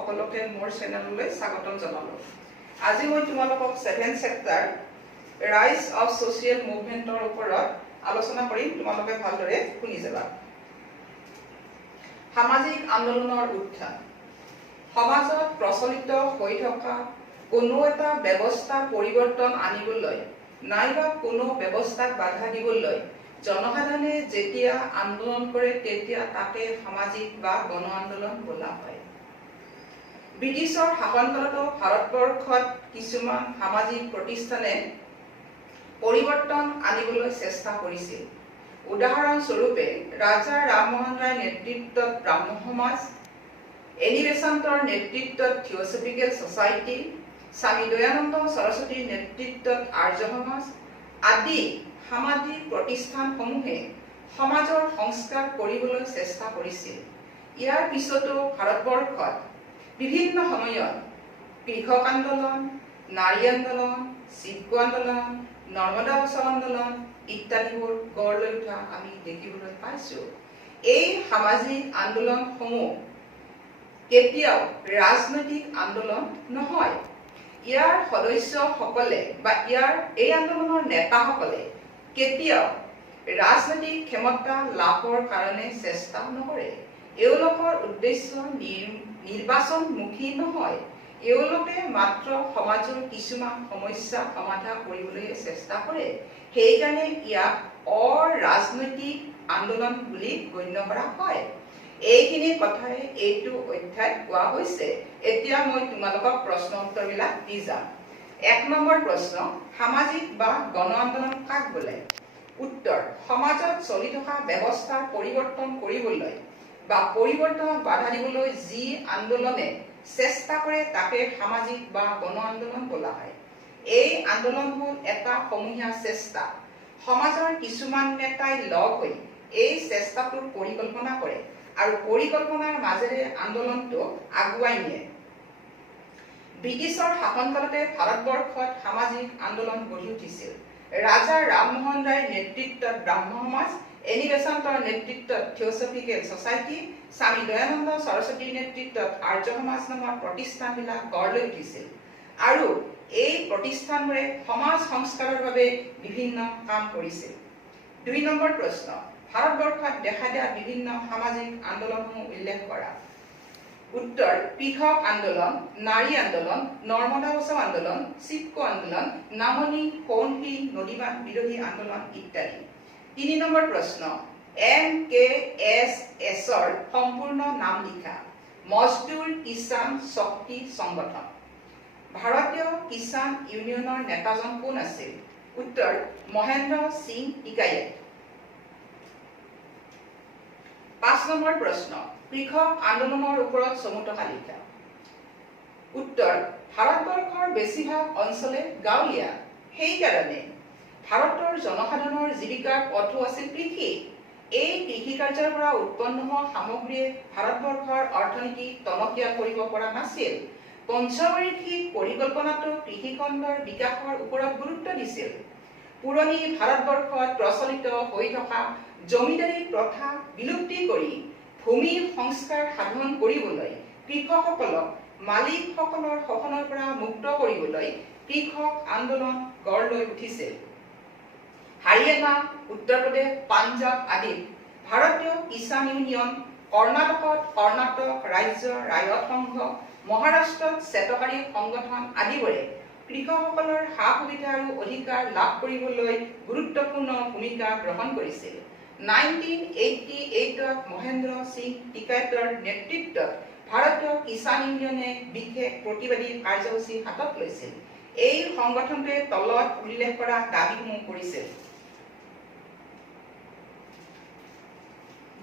সকলোকে মোৰ চেনেললৈ স্বাগতম জনালো। আজি মই তোমালোকক 7th চেপ্টাৰ ৰাইজ অফ ছ'চিয়েল মুভমেণ্টৰ ওপৰত আলোচনা কৰিম। তোমালোকে ভালদৰে শুনি যাবা। সামাজিক আন্দোলনৰ উত্থান। সমাজত প্ৰচলিত হৈ থকা কোনো এটা ব্যৱস্থা পৰিৱৰ্তন আনিবলৈ নাইবা কোনো ব্যৱস্থাক বাধা দিবলৈ জনসাধাৰণে যেতিয়া আন্দোলন কৰে তেতিয়া তাকে সামাজিক বা গণ আন্দোলন বোলা হয়। ব্ৰিটিছৰ শাসনকালতো ভাৰতবৰ্ষত কিছুমান সামাজিক প্ৰতিষ্ঠানে পৰিৱৰ্তন আনিবলৈ চেষ্টা কৰিছিল। উদাহৰণস্বৰূপে ৰাজা ৰামমোহন ৰায় নেতৃত্বত ব্ৰাহ্ম সমাজ, এনি বেচান্তৰ নেতৃত্বত থিঅচফিকেল ছ'চাইটি, স্বামী দয়ানন্দ সৰস্বতীৰ নেতৃত্বত আৰ্য সমাজ আদি সামাজিক প্ৰতিষ্ঠানসমূহে সমাজৰ সংস্কাৰ কৰিবলৈ চেষ্টা কৰিছিল। ইয়াৰ পিছতো ভাৰতবৰ্ষত বিভিন্ন সময়ত কৃষক আন্দোলন, নাৰী আন্দোলন, চিপকো আন্দোলন, নৰ্মদা বচাও আন্দোলন ইত্যাদিবোৰ গঢ় লৈ উঠা আমি দেখিবলৈ পাইছোঁ। এই সামাজিক আন্দোলনসমূহ কেতিয়াও ৰাজনৈতিক আন্দোলন নহয়। ইয়াৰ সদস্যসকলে বা এই আন্দোলনৰ নেতাসকলে কেতিয়াও ৰাজনৈতিক ক্ষমতা লাভৰ কাৰণে চেষ্টা নকৰে। এওঁলোকৰ উদ্দেশ্য নিৰ্বাচনমুখী নহয়। এওঁলোকে মাত্ৰ সমাজৰ কিছুমান সমস্যা সমাধান কৰিবলৈ চেষ্টা কৰে। সেইকাৰণে ইয়াক অৰাজনৈতিক আন্দোলন বুলি গণ্য কৰা হয়। এইখিনি কথাই এইটো অধ্যায়ত কোৱা হৈছে। এতিয়া মই তোমালোকক প্ৰশ্ন উত্তৰবিলাক দি যাম। 1 নম্বৰ প্ৰশ্ন, সামাজিক বা গণ আন্দোলন কাক বোলে? উত্তৰ, সমাজত চলি থকা ব্যৱস্থাৰ পৰিৱৰ্তন কৰিবলৈ বা পৰিৱৰ্তনক বাধা দিবলৈ যি আন্দোলনে চেষ্টা কৰে তাকে সামাজিক বা গণ আন্দোলন বোলা হয়। এই আন্দোলন হ'ল এটা সমূহীয়া চেষ্টা। সমাজৰ কিছুমান নেতাই লগ হৈ এই চেষ্টাটোৰ পৰিকল্পনা কৰে আৰু পৰিকল্পনাৰ মাজেৰে আন্দোলনটো আগুৱাই নিয়ে। ব্ৰিটিছৰ শাসনকালতে ভাৰতবৰ্ষত সামাজিক আন্দোলন গঢ়ি উঠিছিল। ৰাজা ৰামমোহন ৰায়ৰ নেতৃত্বত ব্ৰাহ্ম সমাজ, এনি বেচান্তৰ নেতৃত্বত থিঅচফিকেল ছ'চাইটি, স্বামী দয়ানন্দ সৰস্বতীৰ নেতৃত্বত আৰ্য সমাজ নামৰ প্ৰতিষ্ঠানবিলাক গঢ় লৈ উঠিছিল আৰু এই প্ৰতিষ্ঠানবোৰে সমাজ সংস্কাৰৰ বাবে বিভিন্ন কাম কৰিছিল। 2 নম্বৰ প্ৰশ্ন, ভাৰতবৰ্ষত দেখা দিয়া বিভিন্ন সামাজিক আন্দোলনসমূহ উল্লেখ কৰা। উত্তৰ, কৃষক আন্দোলন, নাৰী আন্দোলন, নৰ্মদা বচাও আন্দোলন, চিপকো আন্দোলন, নামনি সোৱণশিৰি নদীবান্ধ বিৰোধী আন্দোলন ইত্যাদি। 3 নম্বৰ প্ৰশ্ন, MKSSৰ সম্পূৰ্ণ নাম লিখা। মজদুৰ কিষাণ শক্তি সংগঠন। ভাৰতীয় কিষাণ ইউনিয়নৰ নেতাজন কোন আছিল? উত্তৰ, মহেন্দ্ৰ সিং টিকাইট। 5 নম্বৰ প্ৰশ্ন, কৃষক আন্দোলনৰ ওপৰত চমু টকা লিখা। উত্তৰ, ভাৰতবৰ্ষৰ বেছিভাগ অঞ্চলে গাঁৱলীয়া। সেইকাৰণে ভাৰতৰ জনসাধাৰণৰ জীৱিকাৰ পথো আছিল কৃষি। এই কৃষি কাৰ্যৰ পৰা উৎপন্ন হোৱা সামগ্ৰীয়ে ভাৰতবৰ্ষৰ অৰ্থনীতি টনকিয়াল কৰিব পৰা নাছিল। পঞ্চবাৰ্ষিক পৰিকল্পনাটো কৃষিখণ্ডৰ বিকাশৰ ওপৰত গুৰুত্ব দিছিল। পুৰণি ভাৰতবৰ্ষত প্ৰচলিত হৈ থকা জমিদাৰী প্ৰথা বিলুপ্তি কৰি ভূমি সংস্কাৰ সাধন কৰিবলৈ, কৃষকসকলক মালিকসকলৰ শোষণৰ পৰা মুক্ত কৰিবলৈ কৃষক আন্দোলন গঢ় লৈ উঠিছিল। হাৰিয়ানা, উত্তৰ প্ৰদেশ, পাঞ্জাৱ আদিত ভাৰতীয় কিষাণ ইউনিয়ন, কৰ্ণাটকত কৰ্ণাটক ৰাজ্য ৰায়ত সংঘ, মহাৰাষ্ট্ৰত শ্বেতকাৰী সংগঠন আদিবোৰে কৃষকসকলৰ সা-সুবিধা আৰু অধিকাৰ লাভ কৰিবলৈ গুৰুত্বপূৰ্ণ ভূমিকা গ্ৰহণ কৰিছিল। 1988ত মহেন্দ্ৰ সিং টিকাইটৰ নেতৃত্বত ভাৰতীয় কিষাণ ইউনিয়নে বিশেষ প্ৰতিবাদী কাৰ্যসূচী হাতত লৈছিল। এই সংগঠনটোৱে তলত উল্লেখ কৰা দাবীসমূহ কৰিছিল।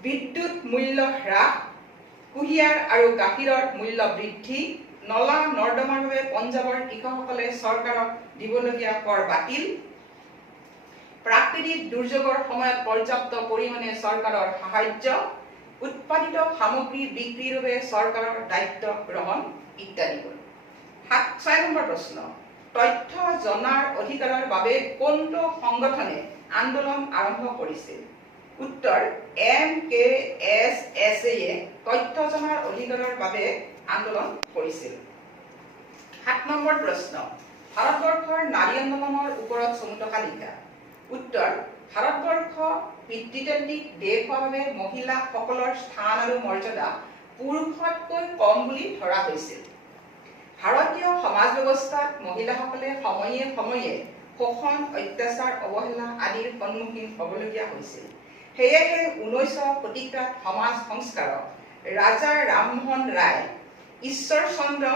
বিদ্যুৎ মূল্য হ্ৰাস, কুঁহিয়াৰ আৰু গাখীৰৰ মূল্য বৃদ্ধি, নলা নৰ্দমাৰ বাবে পঞ্জাৱৰ কৃষকসকলে চৰকাৰক দিবলগীয়া কৰ বাতিল, প্ৰাকৃতিক দুৰ্যোগৰ সময়ত পৰ্যাপ্ত পৰিমাণে চৰকাৰৰ সাহায্য, উৎপাদিত সামগ্ৰী বিক্ৰীৰ বাবে চৰকাৰৰ দায়িত্ব গ্ৰহণ ইত্যাদিবোৰ। 6 নম্বৰ প্ৰশ্ন, তথ্য জনাৰ অধিকাৰৰ বাবে কোনটো সংগঠনে আন্দোলন আৰম্ভ কৰিছিল? উত্তৰ, MKSSA তথ্য জনাৰ অধিকাৰৰ বাবে আন্দোলন কৰিছিল। 7 নম্বৰ প্ৰশ্ন, ভাৰতবৰ্ষৰ নাৰী আন্দোলনৰ ওপৰত চমুটকা লিখা। উত্তৰ, ভাৰতবৰ্ষ পিতৃতান্ত্ৰিক দেশ হোৱাৰ বাবে মহিলাসকলৰ স্থান আৰু মৰ্যাদা পুৰুষতকৈ কম বুলি ধৰা হৈছিল। ভাৰতীয় সমাজ ব্যৱস্থাত মহিলাসকলে সময়ে সময়ে শোষণ, অত্যাচাৰ, অৱহেলা আদিৰ সন্মুখীন হ'বলগীয়া হৈছিল। সেয়েহে 19 শতিকাত সমাজ সংস্কাৰক ৰাজা ৰামমোহন ৰায়, ঈশ্বৰ চন্দ্ৰ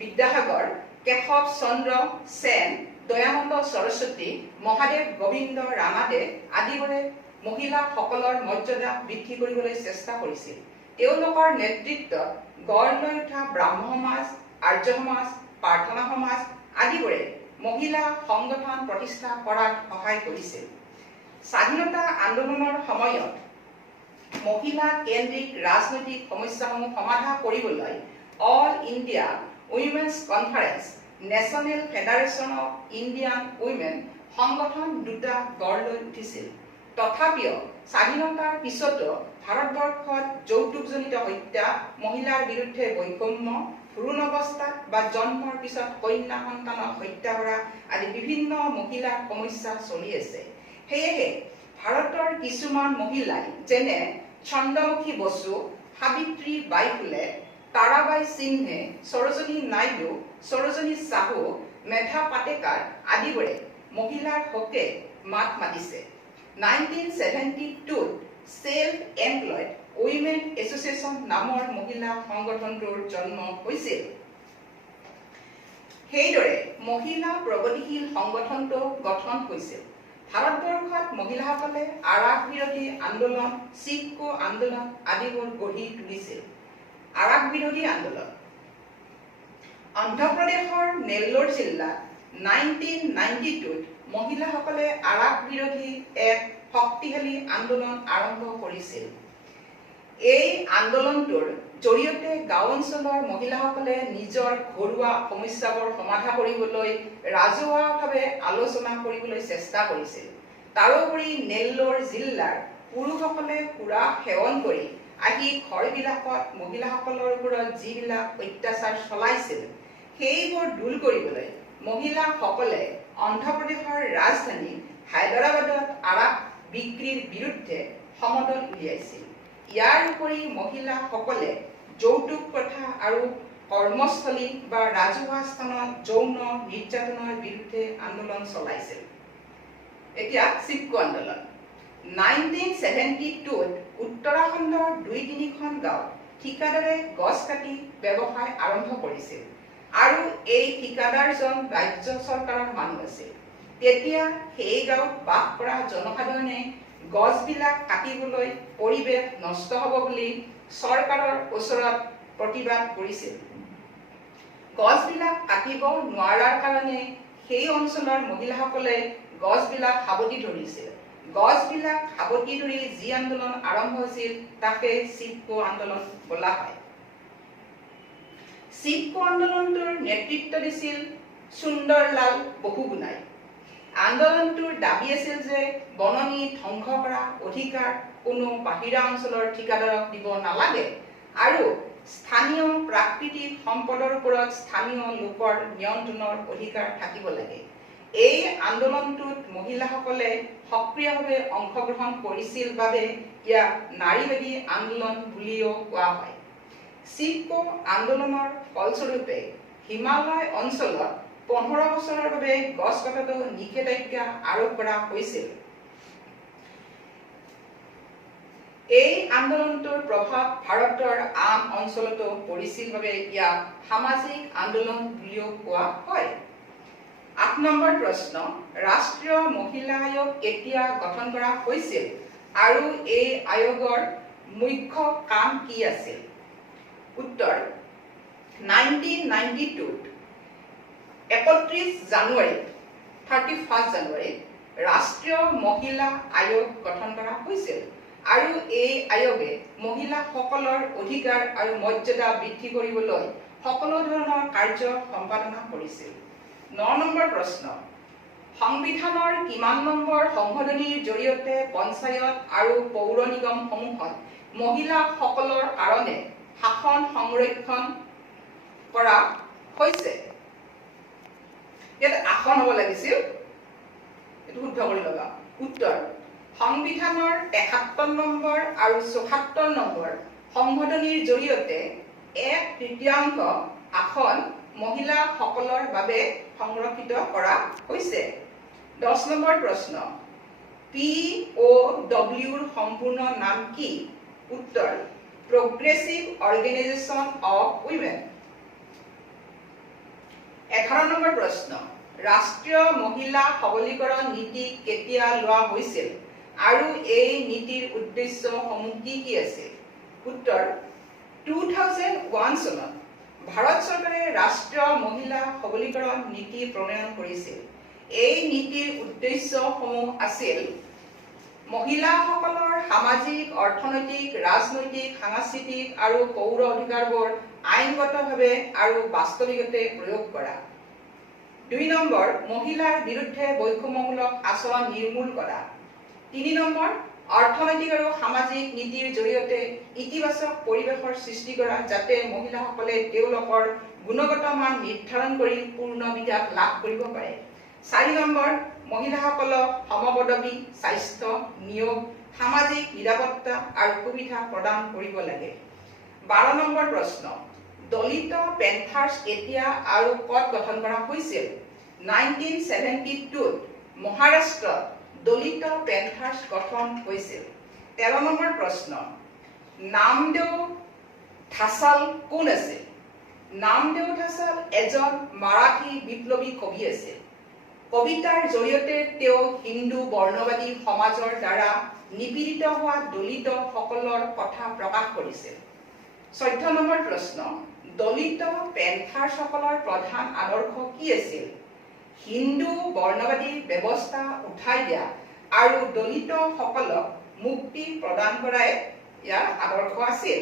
বিদ্যাসাগৰ, কেশৱ চন্দ্ৰ সেন, দয়ানন্দ সৰস্বতী, মহাদেৱ গোবিন্দ ৰানাদে আদিবোৰে মহিলাসকলৰ মৰ্যাদা বৃদ্ধি কৰিবলৈ চেষ্টা কৰিছিল। তেওঁলোকৰ নেতৃত্বত গঢ় লৈ উঠা ব্ৰাহ্ম সমাজ, আৰ্য সমাজ, প্ৰাৰ্থনা সমাজ আদিবোৰে মহিলা সংগঠন প্ৰতিষ্ঠা কৰাত সহায় কৰিছিল। স্বাধীনতা আন্দোলনৰ সময়ত মহিলা কেন্দ্ৰিক ৰাজনৈতিক সমস্যাসমূহ সমাধান কৰিবলৈ all India women's conference, national federation of Indian women সংগঠন দুটা গঢ় লৈ উঠিছিল। তথাপিও স্বাধীনতাৰ পিছতো ভাৰতবৰ্ষত যৌতুকজনিত হত্যা, মহিলাৰ বিৰুদ্ধে বৈষম্য, ভ্ৰূণ অৱস্থাত বা জন্মৰ পিছত কন্যা সন্তানক হত্যা কৰা আদি বিভিন্ন মহিলাৰ সমস্যা চলি আছে। সেয়েহে ভাৰতৰ কিছুমান মহিলাই যেনে চন্দ্ৰমুখী বসু, সাবিত্ৰী বাই ফুলে, তাৰাবাই সিংহে, সৰোজিনী নাইডু, সৰোজিনী সাহু, মেধা পাটেকাৰ আদিবোৰে মহিলাৰ হকে মাত মাতিছে। 1972ত সেল্ফ এমপ্লয়েড উইমেন এছ'চিয়েশ্যন নামৰ মহিলা সংগঠনটোৰ জন্ম হৈছিল। সেইদৰে মহিলা প্ৰগতিশীল সংগঠনটো গঠন হৈছিল। ভাৰতবৰ্ষত মহিলাসকলে আৰাগ বিৰোধী আন্দোলন, চিপকো আন্দোলন আদিবোৰ গঢ়ি তুলিছিল। আৰাগ বিৰোধী আন্দোলন অন্ধ্ৰপ্ৰদেশৰ নেল্লোৰ জিলাত 1992ত মহিলাসকলে আৰাগ বিৰোধী এক শক্তিশালী আন্দোলন আৰম্ভ কৰিছিল। এই আন্দোলনটোৰ জৰিয়তে গাঁও অঞ্চলৰ মহিলাসকলে নিজৰ ঘৰুৱা সমস্যাবোৰ সমাধান কৰিবলৈ ৰাজহুৱাভাৱে আলোচনা কৰিবলৈ চেষ্টা কৰিছিল। তাৰোপৰি নেল্লোৰ জিলাৰ পুৰুষসকলে সুৰা সেৱন কৰি আহি ঘৰবিলাকত মহিলাসকলৰ ওপৰত যিবিলাক অত্যাচাৰ চলাইছিল সেইবোৰ দূৰ কৰিবলৈ মহিলাসকলে অন্ধ্ৰপ্ৰদেশৰ ৰাজধানী হায়দৰাবাদত আৰাগ বিক্ৰীৰ বিৰুদ্ধে সমদল উলিয়াইছিল। ইয়াৰ উপৰি মহিলাসকলে যৌতুক প্ৰথা আৰু কৰ্মস্থলী বা ৰাজহুৱা স্থানত যৌন নিৰ্যাতনৰ বিৰুদ্ধে আন্দোলন চলাইছিল। এতিয়া চিপকো আন্দোলন 1972ত উত্তৰাখণ্ডৰ 2-3খন গাঁৱত ঠিকাদাৰে গছ কাটি ব্যৱসায় আৰম্ভ কৰিছিল আৰু এই ঠিকাদাৰজন ৰাজ্য চৰকাৰৰ মানুহ আছিল। তেতিয়া সেই গাঁৱত বাস কৰা জনসাধাৰণে গছবিলাক কাটিবলৈ পৰিৱেশ নষ্ট হ'ব বুলি চৰকাৰৰ ওচৰত প্ৰতিবাদ কৰিছিল। গছবিলাক কাটিব নোৱাৰাৰ কাৰণে সেই অঞ্চলৰ মহিলাসকলে গছবিলাক সাৱটি ধৰিছিল। গছবিলাক সাৱটি ধৰি যি আন্দোলন আৰম্ভ হৈছিল তাকে চিপকো আন্দোলন বোলা হয়। চিপকো আন্দোলনটোৰ নেতৃত্ব দিছিল সুন্দৰলাল বহুগুণাই। আন্দোলনটোৰ দাবী আছিল যে বননি ধ্বংস কৰা অধিকাৰ কোনো বাহিৰা অঞ্চলৰ ঠিকাদাৰক দিব নালাগে আৰু স্থানীয় প্ৰাকৃতিক সম্পদৰ ওপৰত স্থানীয় লোকৰ নিয়ন্ত্ৰণৰ অধিকাৰ থাকিব লাগে। এই আন্দোলনটোত মহিলাসকলে সক্ৰিয়ভাৱে অংশগ্ৰহণ কৰিছিল বাবে ইয়াক নাৰীবাদী আন্দোলন বুলিও কোৱা হয়। চিপকো আন্দোলনৰ ফলস্বৰূপে হিমালয় অঞ্চলত 15 বছৰৰ বাবে গছ কটাটো নিষেধাজ্ঞা আৰোপ কৰা হৈছিল। এই আন্দোলনটোৰ প্ৰভাৱ ভাৰতৰ আন অঞ্চলতো পৰিছিল বাবে ইয়াক সামাজিক আন্দোলন বুলিও কোৱা হয়। 8 নম্বৰ প্ৰশ্ন, ৰাষ্ট্ৰীয় মহিলা আয়োগ কেতিয়া গঠন কৰা হৈছিল আৰু এই আয়োগৰ মুখ্য কাম কি আছিল? উত্তৰ, 1992ত 31 জানুৱাৰীত ৰাষ্ট্ৰীয় মহিলা আয়োগ গঠন কৰা হৈছিল আৰু এই আয়োগে মহিলাসকলৰ অধিকাৰ আৰু মৰ্যাদা বৃদ্ধি কৰিবলৈ সকলো ধৰণৰ কাৰ্য সম্পাদনা কৰিছিল। 9 নম্বৰ প্ৰশ্ন, সংবিধানৰ কিমান নম্বৰ সংশোধনীৰ জৰিয়তে পঞ্চায়ত আৰু পৌৰ নিগমসমূহত মহিলাসকলৰ কাৰণে শাসন সংৰক্ষণ কৰা হৈছে। ইয়াত আসন হ'ব লাগিছিল, এইটো শুদ্ধ কৰি ল'বা। উত্তৰ সংবিধানৰ ৭৩ নম্বৰ আৰু ৭৪ নম্বৰ সংশোধনীৰ জৰিয়তে ১/৩ আসন মহিলাসকলৰ বাবে সংৰক্ষিত কৰা হৈছে। ১০ নম্বৰ প্ৰশ্ন, POWৰ সম্পূৰ্ণ নাম কি? উত্তৰ progressive organisation of women. ১১ number প্ৰশ্ন, ৰাষ্ট্ৰীয় মহিলা সবলীকৰণ নীতি কেতিয়া লোৱা হৈছিল আৰু এই নীতিৰ উদ্দেশ্যসমূহ কি কি আছিল? উত্তৰ 2001 চনত ভাৰত চৰকাৰে ৰাষ্ট্ৰীয় মহিলা সবলীকৰণ নীতি প্ৰণয়ন কৰিছিল। এই নীতিৰ উদ্দেশ্যসমূহ আছিল মহিলাসকলৰ সামাজিক, অৰ্থনৈতিক, ৰাজনৈতিক, সাংস্কৃতিক আৰু পৌৰ অধিকাৰবোৰ আইনগতভাৱে আৰু বাস্তৱিকতে প্ৰয়োগ কৰা। ২ নম্বৰ, মহিলাৰ বিৰুদ্ধে বৈষম্যমূলক আচৰণ নিৰ্মূল কৰা। ৩ নম্বৰ, অৰ্থনৈতিক আৰু সামাজিক নীতিৰ জৰিয়তে ইতিবাচক পৰিৱেশৰ সৃষ্টি কৰা যাতে মহিলাসকলে তেওঁলোকৰ গুণগত মান নিৰ্ধাৰণ কৰি পূৰ্ণ বিকাশ লাভ কৰিব পাৰে। ৪ নম্বৰ, মহিলাসকলক সমপদবী, স্বাস্থ্য, নিয়োগ, সামাজিক নিৰাপত্তা আৰু সুবিধা প্ৰদান কৰিব লাগে। ১২ নম্বৰ প্ৰশ্ন, দলিত পেন্থাৰ্ছ কেতিয়া আৰু ক'ত গঠন কৰা হৈছিল? 1972 মহাৰাষ্ট্ৰত দলিত পেন্থাৰ্ছ গঠন হৈছিল। ১৩ নম্বৰ প্ৰশ্ন, নামদেও ধাছাল কোন আছিল? নামদেও ধাছাল এজন মাৰাঠী বিপ্লৱী কবি আছিল। কবিতাৰ জৰিয়তে তেওঁ হিন্দু বৰ্ণবাদী সমাজৰ দ্বাৰা নিপীড়িত হোৱা দলিত সকলৰ কথা প্ৰকাশ কৰিছিল। ১৪ নম্বৰ প্ৰশ্ন, দলিত পেন্থাৰ্ছসকলৰ প্ৰধান আদৰ্শ কি আছিল? হিন্দু বৰ্ণবাদী ব্যৱস্থা উঠাই দিয়া আৰু দলিত সকলক মুক্তি প্ৰদান কৰাই ইয়াৰ আদৰ্শ আছিল।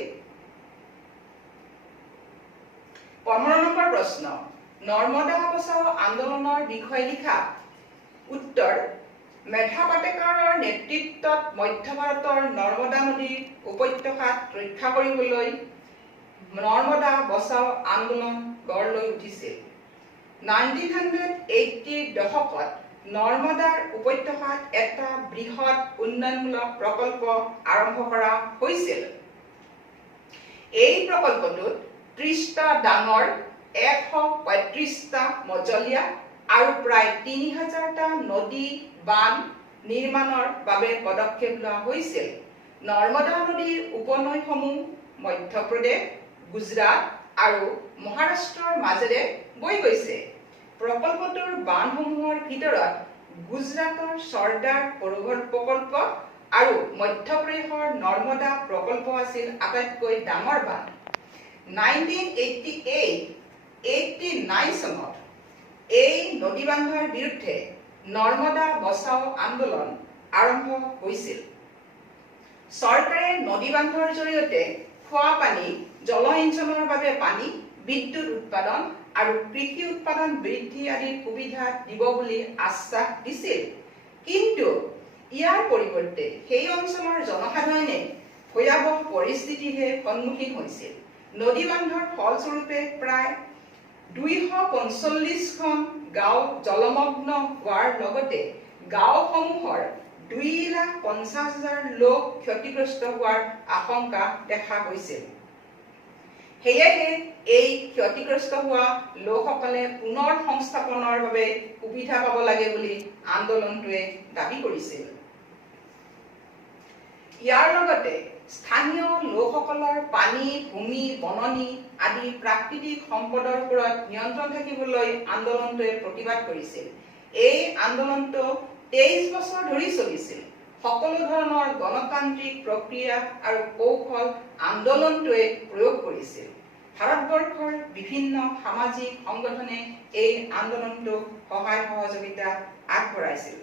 ১৫ নম্বৰ প্ৰশ্ন, নৰ্মদা বচাও আন্দোলনৰ বিষয়ে লিখা। উত্তৰ মেধা পাটেকাৰৰ নেতৃত্বত মধ্য ভাৰতৰ নৰ্মদা নদীৰ উপত্যকাত ৰক্ষা কৰিবলৈ নৰ্মদা বচাও আন্দোলন গঢ় লৈ উঠিছিল। 1980ৰ দশকত নৰ্মদাৰ উপত্যকাত এটা বৃহৎ উন্নয়নমূলক প্ৰকল্প আৰম্ভ কৰা হৈছিল। এই প্ৰকল্পটোত ৩০টা ডাঙৰ, ১৩৫টা মজলীয়া আৰু প্ৰায় ৩০০০টা নদী বান্ধ নিৰ্মাণৰ বাবে পদক্ষেপ লোৱা হৈছিল। নৰ্মদা নদীৰ উপনৈসমূহ মধ্যপ্ৰদেশ, গুজৰাট আৰু মহাৰাষ্ট্ৰৰ মাজেৰে বৈ গৈছে। প্ৰকল্পটোৰ বান্ধসমূহৰ ভিতৰত গুজৰাটৰ চৰ্দাৰ সৰোবৰ প্ৰকল্প আৰু মধ্যপ্ৰদেশৰ নৰ্মদা প্ৰকল্প আছিল আটাইতকৈ ডাঙৰ বান্ধ। 1989 চনত এই নদী বান্ধৰ বিৰুদ্ধে নৰ্মদা বচাও আন্দোলন আৰম্ভ হৈছিল। চৰকাৰে নদী বান্ধৰ জৰিয়তে খোৱা পানী, জলসিঞ্চনৰ বাবে পানী, বিদ্যুৎ উৎপাদন আৰু কৃষি উৎপাদন বৃদ্ধি আদিৰ সুবিধা দিব বুলি আশ্বাস দিছিল। কিন্তু ইয়াৰ পৰিৱৰ্তে সেই অঞ্চলৰ জনসাধাৰণে ভয়াৱহ পৰিস্থিতিহে সন্মুখীন হৈছিল। নদী বান্ধৰ ফলস্বৰূপে প্ৰায় 245খন গাঁও জলমগ্ন হোৱাৰ লগতে গাঁওসমূহৰ 2,50,000 লোক ক্ষতিগ্ৰস্ত হোৱাৰ আশংকা দেখা গৈছিল। সেয়েহে এই ক্ষতিগ্ৰস্ত হোৱা লোকসকলে পুনৰ সংস্থাপনৰ বাবে সুবিধা পাব লাগে বুলি আন্দোলনটোৱে দাবী কৰিছিল। ইয়াৰ লগতে স্থানীয় লোকসকলৰ পানী, ভূমি, বননি আদি প্ৰাকৃতিক সম্পদৰ ওপৰত নিয়ন্ত্ৰণ থাকিবলৈ আন্দোলনটোৱে প্ৰতিবাদ কৰিছিল। এই আন্দোলনটো 23 বছৰ ধৰি চলিছিল। সকলো ধৰণৰ গণতান্ত্ৰিক প্ৰক্ৰিয়া আৰু কৌশল আন্দোলনটোৱে প্ৰয়োগ কৰিছিল। ভাৰতবৰ্ষৰ বিভিন্ন সামাজিক সংগঠনে এই আন্দোলনটোক সহায় সহযোগিতা আগবঢ়াইছিল।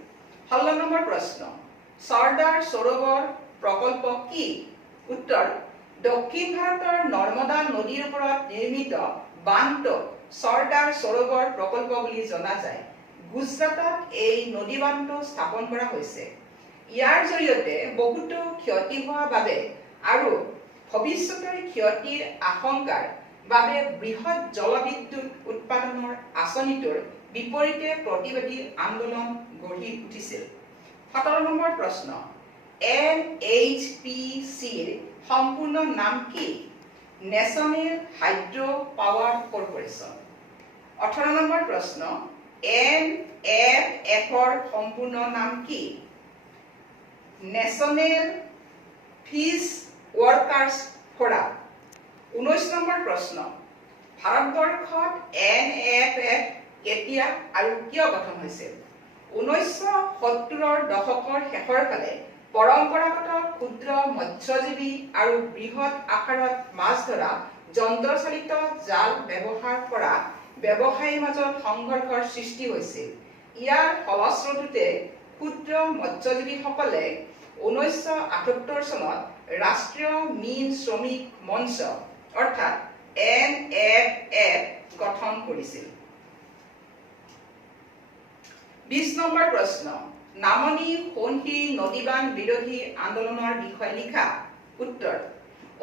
16 নম্বৰ প্ৰশ্ন, চৰ্দাৰ সৰোবৰ প্ৰকল্প কি? উত্তৰ দক্ষিণ ভাৰতৰ নৰ্মদা নদীৰ ওপৰত নিৰ্মিত বান্ধটোক চৰ্দাৰ সৰোবৰ প্ৰকল্প বুলি জনা যায়। গুজৰাটত এই নদী বান্ধটো স্থাপন কৰা হৈছে। ইয়াৰ জৰিয়তে বহুতো ক্ষতি হোৱা বাবে আৰু ভৱিষ্যতৰ ক্ষতিৰ আশংকাৰ বাবে বৃহৎ জলবিদ্যুৎ উৎপাদনৰ আঁচনিটোৰ বিপৰীতে প্ৰতিবাদী আন্দোলন গঢ়ি উঠিছিল। 17 নম্বৰ প্ৰশ্ন, NHPCৰ সম্পূৰ্ণ নাম কি? National hydro power corporation. 18 নম্বৰ প্ৰশ্ন, NFFৰ সম্পূৰ্ণ নাম কি? National fish workers forum. 19 নম্বৰ প্ৰশ্ন, ভাৰতবৰ্ষত NFF কেতিয়া আৰু কিয় গঠন হৈছিল? 1970ৰ দশকৰ শেষৰ ফালে পৰম্পৰাগত ক্ষুদ্ৰ মৎস্যজীৱী আৰু বৃহৎ আকাৰত মাছ ধৰা যন্ত্ৰচালিত জাল ব্যৱহাৰ কৰা ব্যৱসায়ীৰ মাজত সংঘৰ্ষৰ সৃষ্টি হৈছিল। ইয়াৰ ফলশ্ৰুতিতে ক্ষুদ্ৰ মৎস্যজীৱীসকলে 1978 চনত ৰাষ্ট্ৰীয় মীন শ্ৰমিক মঞ্চ অৰ্থাৎ NFF গঠন কৰিছিল। 20 নম্বৰ প্ৰশ্ন, নামনি সোৱণশিৰি নদীবান্ধ বিৰোধী আন্দোলনৰ বিষয়ে লিখা। উত্তৰ,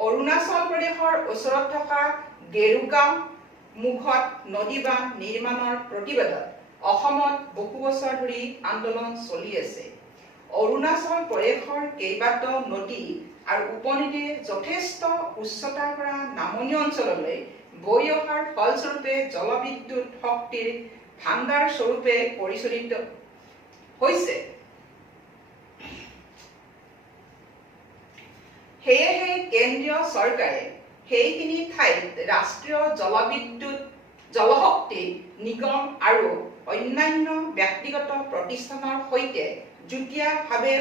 অৰুণাচল প্ৰদেশৰ ওচৰত থকা গেৰুকাম মুখত নদীবান্ধ নিৰ্মাণৰ প্ৰতিবাদত অসমত বহু বছৰ ধৰি আন্দোলন চলি আছে। অৰুণাচল প্ৰদেশৰ কেইবাটাও নদী আৰু উপনদীয়ে যথেষ্ট উচ্চতাৰ পৰা নামনি অঞ্চললৈ বৈ অহাৰ ফলস্বৰূপে জলবিদ্যুৎ শক্তিৰ ভাণ্ডাৰ স্বৰূপে পৰিচালিত হৈছে। সেয়েহে কেন্দ্ৰীয় চৰকাৰে সেইখিনি ঠাইত ৰাষ্ট্ৰীয় জলশক্তি নিগম আৰু অন্যান্য ব্যক্তিগত প্ৰতিষ্ঠানৰ সৈতে যুটীয়াভাৱে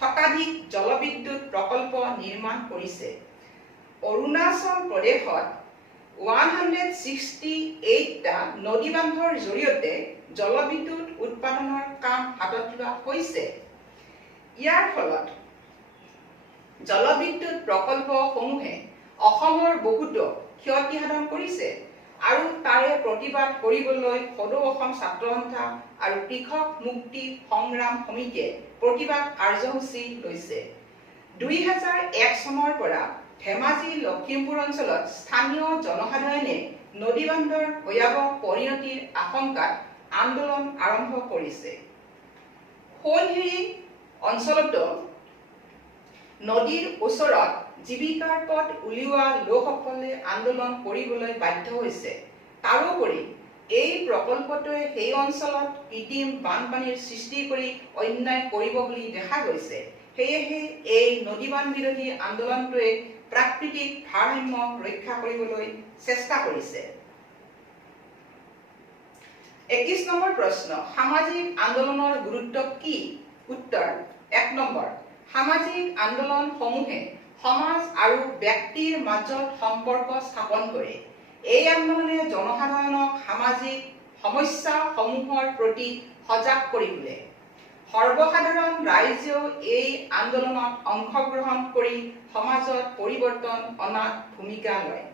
শতাধিক জলবিদ্যুৎ প্ৰকল্প নিৰ্মাণ কৰিছে। অৰুণাচল প্ৰদেশত 168টা নদীবান্ধৰ জৰিয়তে জলবিদ্যুৎ উৎপাদনৰ কাম হাতত লোৱা হৈছে। ইয়াৰ ফলত জলবিদ্যুৎ প্ৰকল্পসমূহে অসমৰ বহুতো ক্ষতি সাধন কৰিছে আৰু তাৰে প্ৰতিবাদ কৰিবলৈ সদৌ অসম ছাত্ৰ সন্থা আৰু কৃষক মুক্তি সংগ্ৰাম সমিতিয়ে প্ৰতিবাদ কাৰ্যসূচী লৈছে। 2001 চনৰ পৰা ধেমাজি লখিমপুৰ অঞ্চলত স্থানীয় জনসাধাৰণে নদীবান্ধৰ ভয়াৱহ পৰিণতিৰ আশংকাত আন্দোলন আৰম্ভ কৰিছে। সোৱণশিৰি অঞ্চলতো নদীৰ ওচৰত জীৱিকাৰ পথ উলিওৱা লোকসকলে আন্দোলন কৰিবলৈ বাধ্য হৈছে। তাৰোপৰি এই প্ৰকল্পটোৱে সেই অঞ্চলত কৃত্ৰিম বানপানীৰ সৃষ্টি কৰি অন্যায় কৰিব বুলি দেখা গৈছে। সেয়েহে এই নদীবান্ধ বিৰোধী আন্দোলনটোৱে প্ৰাকৃতিক ভাৰসাম্য ৰক্ষা কৰিবলৈ চেষ্টা কৰিছে। 21 নম্বৰ প্ৰশ্ন, সামাজিক আন্দোলনৰ গুৰুত্ব কি? উত্তৰ, 1 নম্বৰ, সামাজিক আন্দোলনসমূহে সমাজ আৰু ব্যক্তিৰ মাজত সম্পৰ্ক স্থাপন কৰে। এই আন্দোলনে জনসাধাৰণক সামাজিক সমস্যাসমূহৰ প্ৰতি সজাগ কৰি তোলে। সৰ্বসাধাৰণ ৰাইজেও এই আন্দোলনত অংশগ্ৰহণ কৰি সমাজত পৰিৱৰ্তন অনাত ভূমিকা লয়।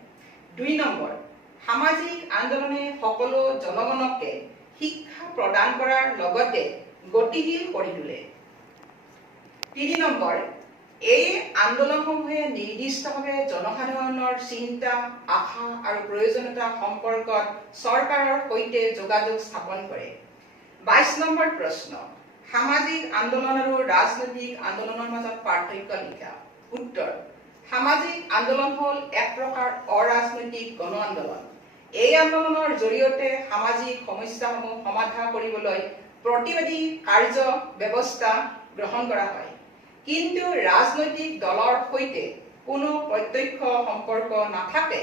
2 নম্বৰ, সামাজিক আন্দোলনে সকলো জনগণকে শিক্ষা প্ৰদান কৰাৰ লগতে গতিশীল কৰি তোলে। 3 নম্বৰ, এই আন্দোলনসমূহে নিৰ্দিষ্টভাৱে জনসাধাৰণৰ চিন্তা, আশা আৰু প্ৰয়োজনীয়তা সম্পৰ্কত চৰকাৰৰ সৈতে যোগাযোগ স্থাপন কৰে। 22 নম্বৰ প্ৰশ্ন, সামাজিক আন্দোলন আৰু ৰাজনৈতিক আন্দোলনৰ মাজত পাৰ্থক্য লিখা। উত্তৰ, সামাজিক আন্দোলন হ'ল এক প্ৰকাৰ অৰাজনৈতিক গণ আন্দোলন। এই আন্দোলনৰ জৰিয়তে সামাজিক সমস্যাসমূহ সমাধান কৰিবলৈ প্ৰতিবাদী কাৰ্য ব্যৱস্থা গ্ৰহণ কৰা হয়। কিন্তু ৰাজনৈতিক দলৰ সৈতে কোনো প্ৰত্যক্ষ সম্পৰ্ক নাথাকে।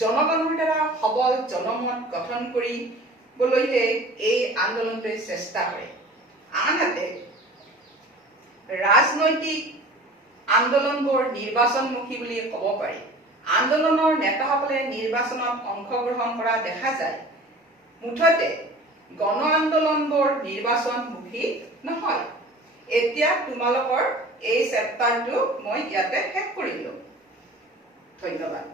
জনগণৰ দ্বাৰা সবল জনমত গঠন কৰিবলৈহে এই আন্দোলনটোৱে চেষ্টা কৰে। আনহাতে ৰাজনৈতিক আন্দোলনবোৰ নিৰ্বাচনমুখী বুলি ক'ব পাৰি। আন্দোলনৰ নেতাসকলে নিৰ্বাচনত অংশগ্ৰহণ কৰা দেখা যায়। মুঠতে গণ আন্দোলনবোৰ নিৰ্বাচনমুখী নহয়। এতিয়া তোমালোকৰ এই চেপ্টাৰটো মই ইয়াতে শেষ কৰিলোঁ। ধন্যবাদ।